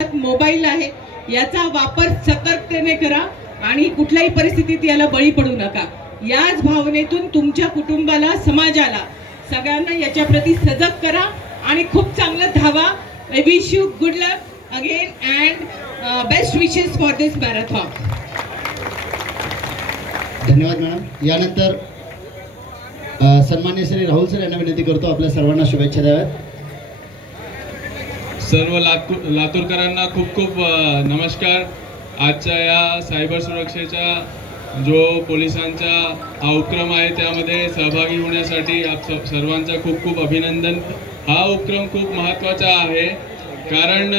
Mobile आहे याचा वापर सतर्कतेने करा आणि कुठल्याही परिस्थितीत याला बळी पडू नका. याच भावनेतून तुमच्या कुटुंबाला समाजाला सगळ्यांना याच्या प्रती सजग करा आणि खूप चांगलं धावा. I wish you good luck again and best wishes for this marathon धन्यवाद मॅडम यानंतर uh, सन्मान्य श्री राहुल सर यांना विनंती करतो आपल्या सर्वांना शुभेच्छा द्याव्यात. सर्व लातूर लातूरकरांना खूप खूप नमस्कार. आजच्या या सायबर सुरक्षेच्या जो पोलिसांचा हा उपक्रम आहे त्यामध्ये सहभागी होण्यासाठी आप स- सर्वांचा खूप खूप अभिनंदन. हा उपक्रम खूप महत्त्वाचा आहे. कारण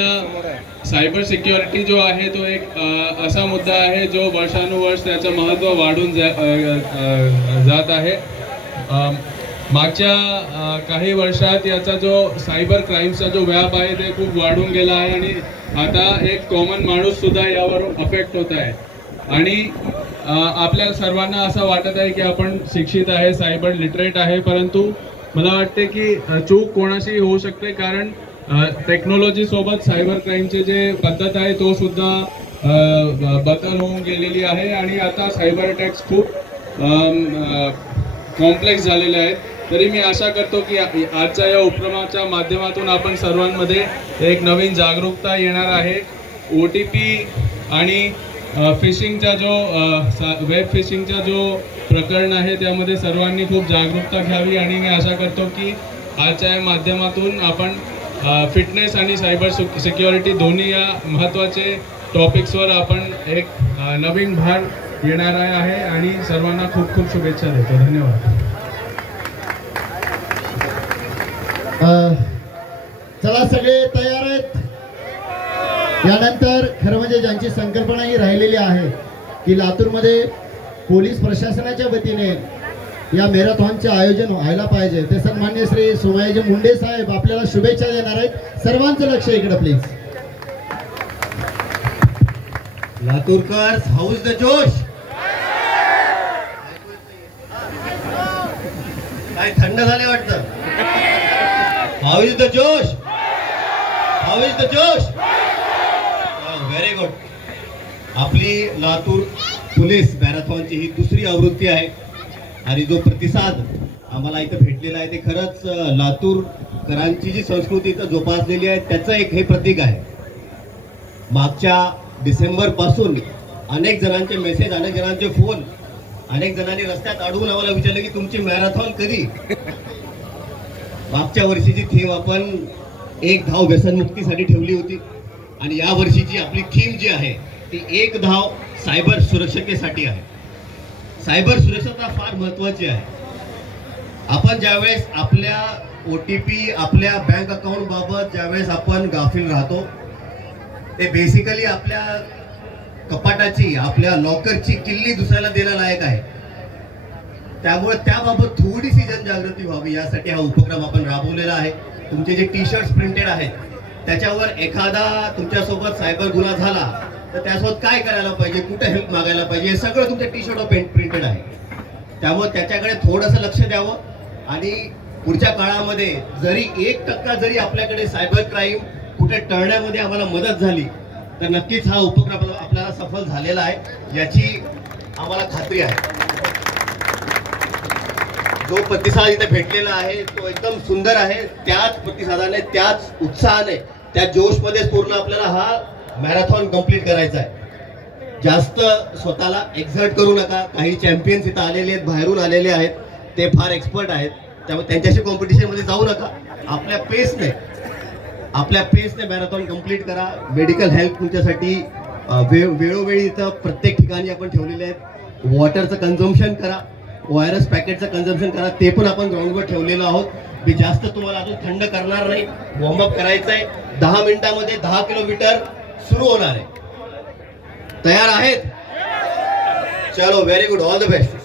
सायबर सिक्युरिटी जो आहे तो एक असा मुद्दा आहे जो वर्षानुवर्ष त्याचं महत्त्व वाढून जा जात आहे. मागच्या काही वर्षात याचा जो सायबर क्राईमचा जो व्याप आहे ते खूप वाढून गेला आहे आणि आता एक कॉमन माणूस सुद्धा यावरून अफेक्ट होत आहे. आणि आपल्या सर्वांना असं वाटत आहे की आपण शिक्षित आहे सायबर लिटरेट आहे परंतु मला वाटते की चूक कोणाशी होऊ शकते कारण टेक्नॉलॉजी सोबत सायबर क्राईमचे जे पद्धत आहे तो सुद्धा ब- बदल होऊन गेलेली आहे आणि आता सायबर अटॅक्स खूप कॉम्प्लेक्स झालेले आहेत. तरी मी आशा करतो की आजच्या या उपक्रमाच्या माध्यमातून आपण सर्वांमध्ये एक नवीन जागरूकता येणार आहे. ओ टी पी आणि फिशिंगचा जो वेब फिशिंगचा जो प्रकरण आहे त्यामध्ये सर्वांनी खूप जागरूकता घ्यावी आणि मी आशा करतो की आजच्या या माध्यमातून आपण फिटनेस आणि सायबर सिक्युरिटी दोन्ही या महत्त्वाचे टॉपिक्सवर आपण एक नवीन भार येणार आहे आणि सर्वांना खूप खूप शुभेच्छा देतो. धन्यवाद. चला सगळे तयार आहेत. यानंतर खरं म्हणजे ज्यांची संकल्पना ही राहिलेली आहे की लातूरमध्ये पोलीस प्रशासनाच्या वतीने या मॅरेथॉनचे आयोजन व्हायला पाहिजे ते सन्मान्य श्री सोमयाजी मुंडे साहेब आपल्याला शुभेच्छा देणार आहेत. सर्वांचं लक्ष इकडे प्लीज लातूरकर हाऊस द जोश. काय थंड झाले वाटतं? हाऊ इज द जोश हाऊ इज द जोश व्हेरी गुड आपली लातूर पोलीस मॅरेथॉनची ही दुसरी आवृत्ती आहे. आणि जो प्रतिसाद आम्हाला इथं भेटलेला आहे ते खरंच लातूरकरांची जी संस्कृती इथं जोपासलेली आहे त्याचं एक हे प्रतीक आहे. मागच्या डिसेंबरपासून अनेक जणांचे मेसेज अनेक जणांचे फोन अनेक जणांनी रस्त्यात अडवून आम्हाला विचारलं की तुमची मॅरेथॉन कधी? मागच्या वर्षीची थीम आपण एक धाव व्यसनमुक्तीसाठी ठेवली होती. आणि या वर्षीची आपली थीम जी आहे ती एक धाव सायबर सुरक्षतेसाठी आहे. सायबर सुरक्षता फार महत्वाची आहे. आपण ज्यावेळेस आपल्या ओ टी पी आपल्या बँक अकाउंटबाबत ज्यावेळेस आपण गाफील राहतो ते बेसिकली आपल्या कपाटाची आपल्या लॉकरची किल्ली दुसऱ्याला देण्यालायक लायक आहे. त्यामुळे त्याबाबत थोडीशी जनजागृती व्हावी. यासाठी हा उपक्रम आपण राबवलेला आहे. तुमचे जे टी शर्ट्स प्रिंटेड आहेत त्याच्यावर एखादा तुमच्यासोबत सायबर गुन्हा झाला तर त्यासोबत काय करायला पाहिजे? कुठे हेल्प मागायला पाहिजे? हे सगळं तुमच्या टी शर्टवर प्रिंटेड आहे. त्यामुळे त्याच्याकडे थोडंसं लक्ष द्यावं. आणि पुढच्या काळामध्ये जरी एक टक्का जरी आपल्याकडे सायबर क्राईम कुठे टळण्यामध्ये आम्हाला मदत झाली तर नक्कीच हा उपक्रम आपल्याला सफल झालेला आहे. याची आम्हाला खात्री आहे. जो प्रतिसाद इथे भेटलेला आहे तो एकदम सुंदर आहे. त्याच प्रतिसादाने त्याच उत्साहाने त्या जोशमध्ये पूर्ण आपल्याला हा मॅरेथॉन कंप्लीट करायचा आहे. जास्त स्वतःला एक्झर्ट करू नका. काही चॅम्पियन्स इथं आलेले आहेत बाहेरून आलेले आहेत. ते फार एक्सपर्ट आहेत. त्यामुळे त्यांच्याशी कॉम्पिटिशनमध्ये जाऊ नका. आपल्या पेसने आपल्या पेसने मॅरेथॉन कंप्लीट करा. मेडिकल हेल्प तुमच्यासाठी वेळ वे वेळोवेळी इथं प्रत्येक ठिकाणी आपण ठेवलेले आहेत. वॉटरचं कन्झम्पशन करा. ओ आर एस पॅकेटचं कन्झम्पन करा ते पण आपण ग्राउंडवर ठेवलेलो आहोत. मी जास्त तुम्हाला अजून थंड करणार नाही. वॉर्मअप करायचं आहे दहा मिनिटामध्ये दहा किलोमीटर सुरू होणार आहे. तयार आहेत? चलो very good all the best